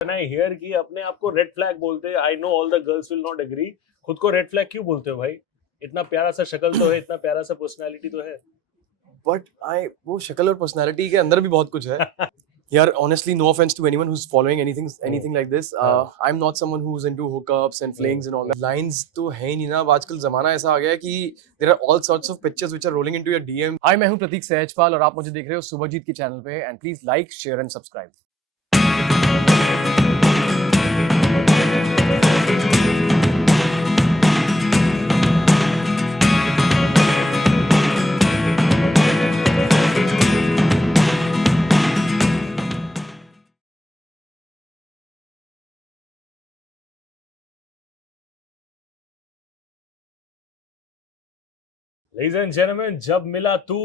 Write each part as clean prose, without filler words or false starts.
When I hear कि अपने आप को रेड फ्लैग बोलते हैं, I know all the girls will not agree, खुद को रेड फ्लैग क्यों बोलते हो भाई? इतना प्यारा सा शक्ल तो है, इतना प्यारा सा पर्सनालिटी तो है। बट आई वो शक्ल और पर्सनालिटी के अंदर भी बहुत कुछ है यार. Honestly, no offense to anyone who's following anything like this. I'm not someone who's into hookups and flings and all that. Lines तो है ही नहीं ना. अब आजकल जमाना ऐसा आ गया है कि there are all sorts of pictures which are rolling into your DM. Hi, मैं हूँ प्रतीक सहजपाल और आप मुझे देख रहे हो सुभजीत के चैनल पे. And please like, share and subscribe. Ladies and gentlemen, जब मिला तू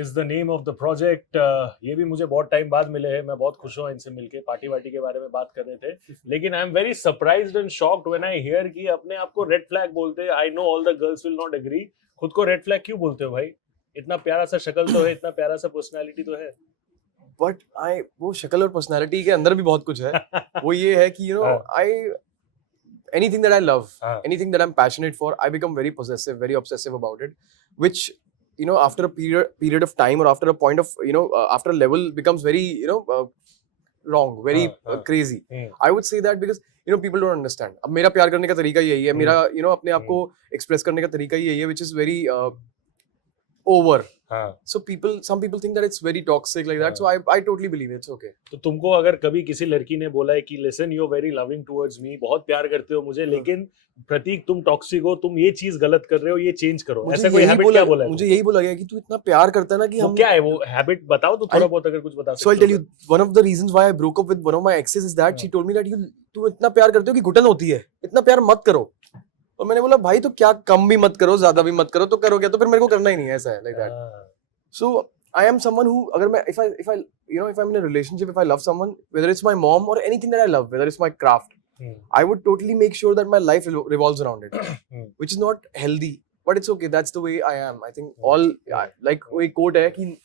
is the name of the project. ये भी मुझे बहुत टाइम बाद मिले हैं. मैं बहुत खुश हूँ इनसे मिलके. पार्टी वार्टी के बारे में बात कर रहे थे, लेकिन I am very surprised and shocked when I hear कि अपने आप को रेड फ्लैग बोलते हैं. I know all the girls will not agree. खुद को रेड फ्लैग क्यों बोलते हो भाई? इतना प्यारा सा शक्ल तो है, इतना प्यारा सा पर्सनालिटी तो है. बट आई वो शक्ल और पर्सनालिटी के अंदर भी बहुत कुछ है. वो ये है कि आई anything that I love, anything that I'm passionate for, I become very possessive, very obsessive about it, which after a period of time or after a point of after a level becomes very wrong, very crazy. I would say that because people don't understand. अब मेरा प्यार करने का तरीका यही है, मेरा अपने आप को एक्सप्रेस करने का तरीका यही है, which is very over. So some people think that it's very toxic like that. So I totally believe it's okay. तो तुमको अगर कभी किसी लड़की ने बोला है कि listen, you're very loving towards me, बहुत प्यार करते हो मुझे, लेकिन प्रतीक तुम टॉक्सिक हो, तुम ये चीज गलत कर रहे हो, ये चेंज करो, ऐसा कोई हैबिट क्या बोला है? मुझे यही बोला गया कि तू इतना प्यार करता है ना कि हम क्या है वो हैबिट बताओ तो थोड़ा बहुत अगर कुछ बता सकते हो. So I'll tell you one of the reasons why I broke up with one of my exes is that she told me that तू इतना प्यार करते हो कि घुटन होती है, इतना प्यार मत करो. और मैंने बोला भाई तो क्या कम भी मत करो, ज्यादा भी मत करो, तो करो क्या? तो फिर मेरे को करना ही नहीं है, ऐसा है like that. So I am someone who अगर मैं if I'm in a relationship, if I love someone, whether it's my mom or anything that I love, whether it's my craft, I would totally make sure that my life revolves around it, which is not healthy, but it's okay. That's the way I am. I think like कोई quote है कि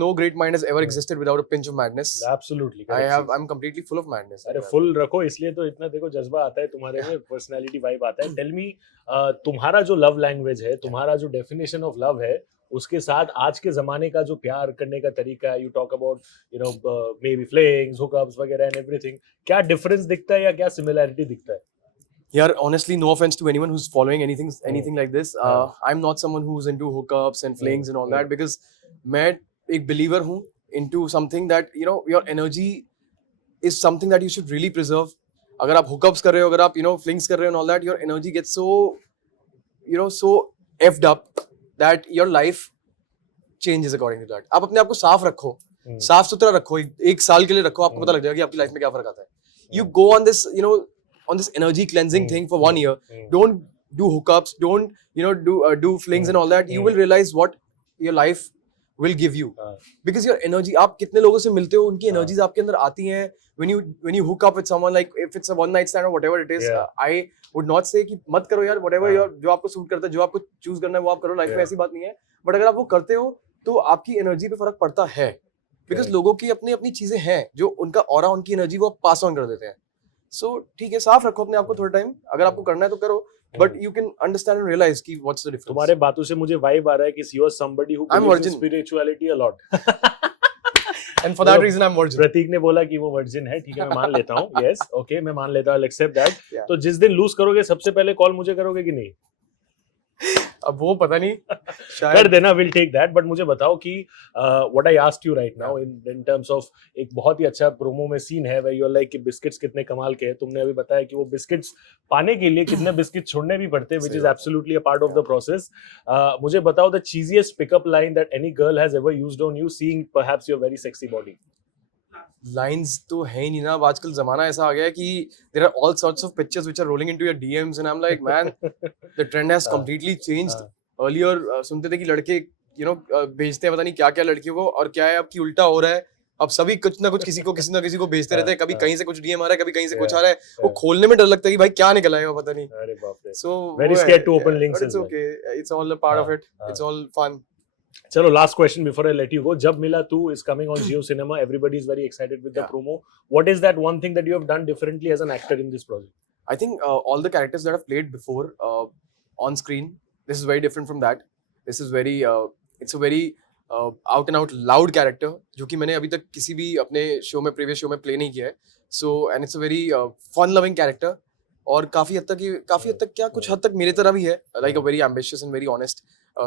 no great mind has ever existed without a pinch of madness. Absolutely. I'm completely full of madness. अरे full रखो, इसलिए तो इतना देखो जज्बा आता है तुम्हारे में, पर्सनालिटी वाइब आता है. Tell me, तुम्हारा जो लव लैंग्वेज है, तुम्हारा जो डेफिनेशन ऑफ लव है, उसके साथ आज के जमाने का जो प्यार करने का तरीका है, you talk about maybe flings, hookups वगैरह एंड एवरीथिंग, क्या डिफरेंस दिखता है या क्या सिमिलैरिटी दिखता है? Yeah, honestly, no offense to anyone who's following anything like this. I'm not someone who's into hookups and flings and all that, because मैं एक believer हूँ into something that your energy is something that you should really preserve. अगर आप hookups कर रहे हो, अगर आप flings कर रहे हो and all that, your energy gets so effed up that your life changes according to that. आप अपने आप को साफ रखो, साफ सुथरा रखो, एक साल के लिए रखो, आपको पता लग जाएगा कि आपकी लाइफ में क्या फर्क आता है. You go on this on this energy cleansing thing for 1 year. Don't do hookups, don't do flings and all that. You will realize what your life will give you, because your energy, आप कितने लोगों से मिलते हो, उनकी energies आपके अंदर आती हैं. When you hook up with someone, like if it's a one night stand or whatever it is, I would not say कि मत करो यार, whatever जो आपको सूट करता है, जो आपको चूज करना है वो आप करो. लाइफ में ऐसी बात नहीं है, बट अगर आप वो करते हो तो आपकी एनर्जी पे फर्क पड़ता है, बिकॉज लोगों की अपनी अपनी चीजें हैं जो उनका ऑरा, उनकी एनर्जी वो पास ऑन कर देते हैं. सो ठीक है, साफ रखो अपने आप को थोड़ा टाइम, अगर आपको करना है तो करो, but you can understand and realize कि what's the difference. तुम्हारे बातों से मुझे वाइब आ रहा है कि you are somebody who believes in spirituality a lot. And for that reason I'm virgin. प्रतीक ने बोला कि वो वर्जिन है, ठीक है, मैं मान लेता हूँ. Yes, okay, मैं मान लेता हूँ, I'll accept that. तो जिस दिन लूज करोगे सबसे पहले कॉल मुझे करोगे कि नहीं? अब वो पता नहीं, कर देना, विल टेक दैट. बट मुझे बताओ कि what I asked you right now in terms of, एक बहुत ही अच्छा प्रोमो में सीन है वेयर यू आर लाइक कि बिस्किट्स कितने कमाल के हैं. तुमने अभी बताया कि वो बिस्किट्स पाने के लिए कितने बिस्किट छोड़ने भी पड़ते हैं, which is absolutely a part of the process. मुझे बताओ the cheesiest pickup line that any girl has ever used on you, seeing perhaps your very sexy body. Lines तो है ही नहीं ना. अब आजकल जमाना ऐसा आ गया है कि there are all sorts of pictures which are rolling into your DMs and I'm like, man, the trend has completely changed. Earlier सुनते थे कि लड़के भेजते हैं पता नहीं क्या क्या लड़कियों को, और क्या है अब कि उल्टा हो रहा है. अब सभी कुछ ना कुछ किसी ना किसी को भेजते रहते हैं. कभी कहीं से कुछ DM आ रहा है, कभी कहीं से कुछ आ रहा है. वो खोलने में डर लगता है कि भाई क्या निकल आएगा पता नहीं. अरे बाप रे. So very scared to open links. It's okay, it's all a part of it. It's all fun. चलो last question before I let you go. Jab Mila 2 is coming on Jio Cinema. Everybody is very excited with the Yeah. promo. What is that one thing that you have done differently as an actor in this project? I think all the characters that I've played before on screen, this is very different from that. This is very, it's a very out and out loud character, जो कि मैंने अभी तक किसी भी अपने show में previous show में play नहीं किया है. So and it's a very fun loving character. और काफी हद तक क्या कुछ हद तक मेरे तरह भी है, like a very ambitious and very honest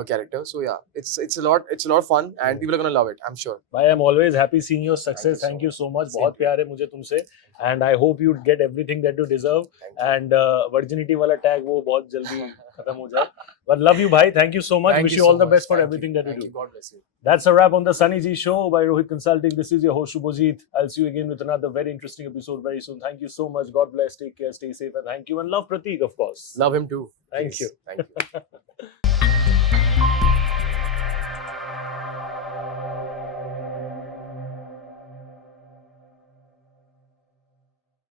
character. So yeah, it's a lot of fun and people are gonna love it, I'm sure. Bhai, I'm always happy seeing your success. Thank you so much. Same बहुत to you. प्यार है मुझे तुमसे. And I hope you get everything that you deserve. Thank you. And virginity वाला tag वो बहुत जल्दी खत्म हो जाए. But love you, bhai. Thank you so much. Thank Wish you you so all the much. best for Thank everything you. that you Thank do. you. God bless you. That's a wrap on the Sunny Z Show by Rohit Consulting. This is your host Shubhajit. I'll see you again with another very interesting episode very soon. Thank you so much. God bless. Take care. Stay safe. And thank you. And love Prateek, of course. Love him too. Thank Please. you. Thank you.